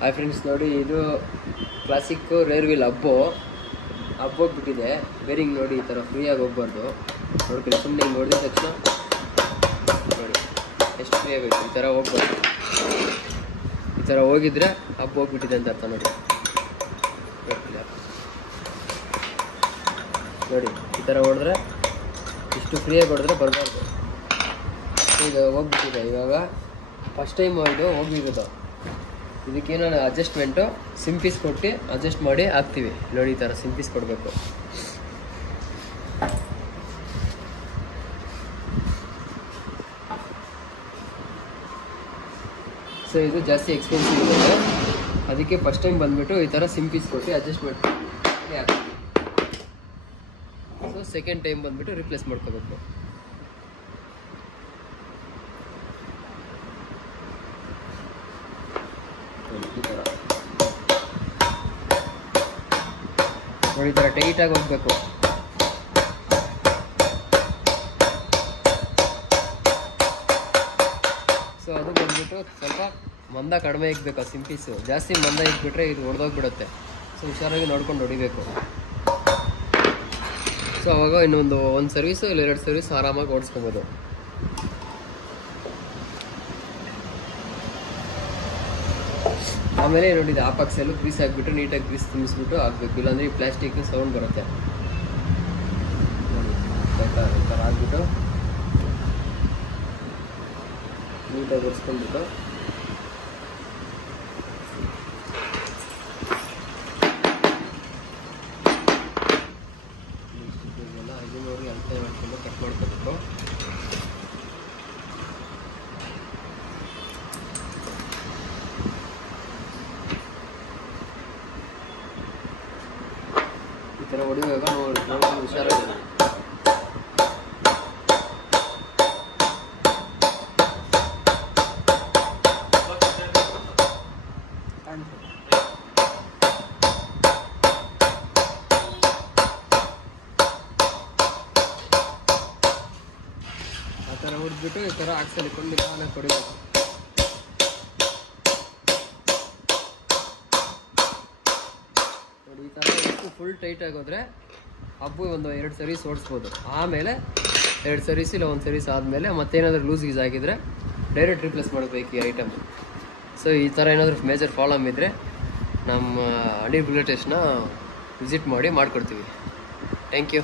Hi friends, ನೋಡಿ ಇದು classic rare wheel ಹಬ್ಬೋಗ್ಬಿಟ್ಟಿದೆ. Bearing ನೋಡಿ ಈ ಥರ ಫ್ರೀಯಾಗಿ ಹೋಗ್ಬಾರ್ದು. ನೋಡ್ಕೊಳ್ಳಿ, ಸುಮ್ಮನೆ ಹಿಂಗೆ ನೋಡಿದ ತಕ್ಷಣ ನೋಡಿ ಎಷ್ಟು ಫ್ರೀ ಆಗಬೇಕು. ಈ ಥರ ಹೋಗ್ಬಾರ್ದು. ಈ ಥರ ಹೋಗಿದ್ರೆ ಹಬ್ಬೋಗ್ಬಿಟ್ಟಿದೆ ಅಂತ ಅರ್ಥ. ನೋಡಿ ನೋಡಿ ಈ ಥರ ಹೊಡೆದ್ರೆ ಇಷ್ಟು ಫ್ರೀಯಾಗಿ ಹೊಡೆದ್ರೆ ಬರಬಾರ್ದು. ಈಗ ಹೋಗ್ಬಿಟ್ಟಿದೆ. ಇವಾಗ ಫಸ್ಟ್ ಟೈಮ್ ಇದು ಹೋಗಿರೋದು. ಇದಕ್ಕೇನೋ ಅಡ್ಜಸ್ಟ್ಮೆಂಟು ಸಿಂಪೀಸ್ ಕೊಟ್ಟು ಅಡ್ಜಸ್ಟ್ ಮಾಡಿ ಹಾಕ್ತೀವಿ. ನೋಡಿ ಈ ಥರ ಸಿಂಪೀಸ್ ಕೊಡಬೇಕು. ಸೊ ಇದು ಜಾಸ್ತಿ ಎಕ್ಸ್ಪೆನ್ಸಿವ್ ಇದೆ, ಅದಕ್ಕೆ ಫಸ್ಟ್ ಟೈಮ್ ಬಂದುಬಿಟ್ಟು ಈ ಥರ ಸಿಂಪೀಸ್ ಕೊಟ್ಟು ಅಡ್ಜಸ್ಟ್ಮೆಂಟ್ ಹಾಕ್ತೀವಿ. ಸೊ ಸೆಕೆಂಡ್ ಟೈಮ್ ಬಂದುಬಿಟ್ಟು ರಿಪ್ಲೇಸ್ ಮಾಡ್ಕೋಬೇಕು. ನೋಡಿ ಈ ಥರ ಟೈಟಾಗಿ ಹೋಗ್ಬೇಕು. ಸೊ ಅದು ಬಂದ್ಬಿಟ್ಟು ಸ್ವಲ್ಪ ಮಂದ ಕಡಿಮೆ ಇಕ್ಬೇಕು. ಆ ಸಿಂಪೀಸು ಜಾಸ್ತಿ ಮಂದ ಇಕ್ಬಿಟ್ರೆ ಇದು ಹೊಡೆದೋಗ್ಬಿಡುತ್ತೆ. ಸೊ ಹುಷಾರಾಗಿ ನೋಡ್ಕೊಂಡು ಹೊಡಿಬೇಕು. ಸೊ ಅವಾಗ ಒಂದು ಸರ್ವೀಸು ಇಲ್ಲ 2 ಸರ್ವೀಸ್ ಆರಾಮಾಗಿ ಓಡಿಸ್ಕೊಬೋದು. ಆಮೇಲೆ ನೋಡಿ ಇದು ಆಪಾಕ್ಸೆಲ್ಲೂ ಗ್ರೀಸ್ ಹಾಕ್ಬಿಟ್ಟು ನೀಟಾಗಿ ಗ್ರೀಸ್ ತುಂಬಿಸ್ಬಿಟ್ಟು ಹಾಕ್ಬೇಕು. ಇಲ್ಲಾಂದರೆ ಈ ಪ್ಲಾಸ್ಟಿಕ್ ಸೌಂಡ್ ಬರುತ್ತೆ. ನೋಡಿ ಈ ಥರ ಹಾಕ್ಬಿಟ್ಟು ನೀಟಾಗಿ ಒರೆಸ್ಕೊಂಡ್ಬಿಟ್ಟು ಎಲ್ಲ 500 ಅಳತೆ ಮಾಡ್ಕೊಂಡು ಕಟ್ ಮಾಡ್ಕೋಬೇಕು. ಈ ಥರ ಹೊಡಿವಾಗ ನೋಡಿ ಹುಷಾರಾಗಿ. ಆ ಥರ ಹೊಡೆದ್ಬಿಟ್ಟು ಈ ಥರ ಆಕ್ಸಲ್ ಇಟ್ಕೊಂಡು ನಿಧಾನಕ್ಕೆ ಹೊಡಿಬೇಕು. ನೋಡಿ ಈ ಥರ ಫುಲ್ ಟೈಟಾಗಿ ಹೋದರೆ ಹಬ್ಬು ಒಂದು 2 ಸರ್ವೀಸ್ ಓಡಿಸ್ಬೋದು. ಆಮೇಲೆ 2 ಸರ್ವೀಸ್ ಇಲ್ಲ 1 ಸರ್ವೀಸ್ ಆದಮೇಲೆ ಮತ್ತೇನಾದರೂ ಲೂಸ್ ಗೀಸ್ ಆಗಿದ್ರೆ ಡೈರೆಕ್ಟ್ ರಿಪ್ಲೇಸ್ ಮಾಡಬೇಕು ಈ ಐಟಮ್. ಸೊ ಈ ಥರ ಏನಾದರೂ ಮೇಜರ್ ಪ್ರಾಬ್ಲಮ್ ಇದ್ದರೆ ನಮ್ಮ ಅಂಡಿ ಬುಲೆಟೆಸ್ನ ವಿಸಿಟ್ ಮಾಡಿ ಮಾಡಿಕೊಡ್ತೀವಿ. Thank you.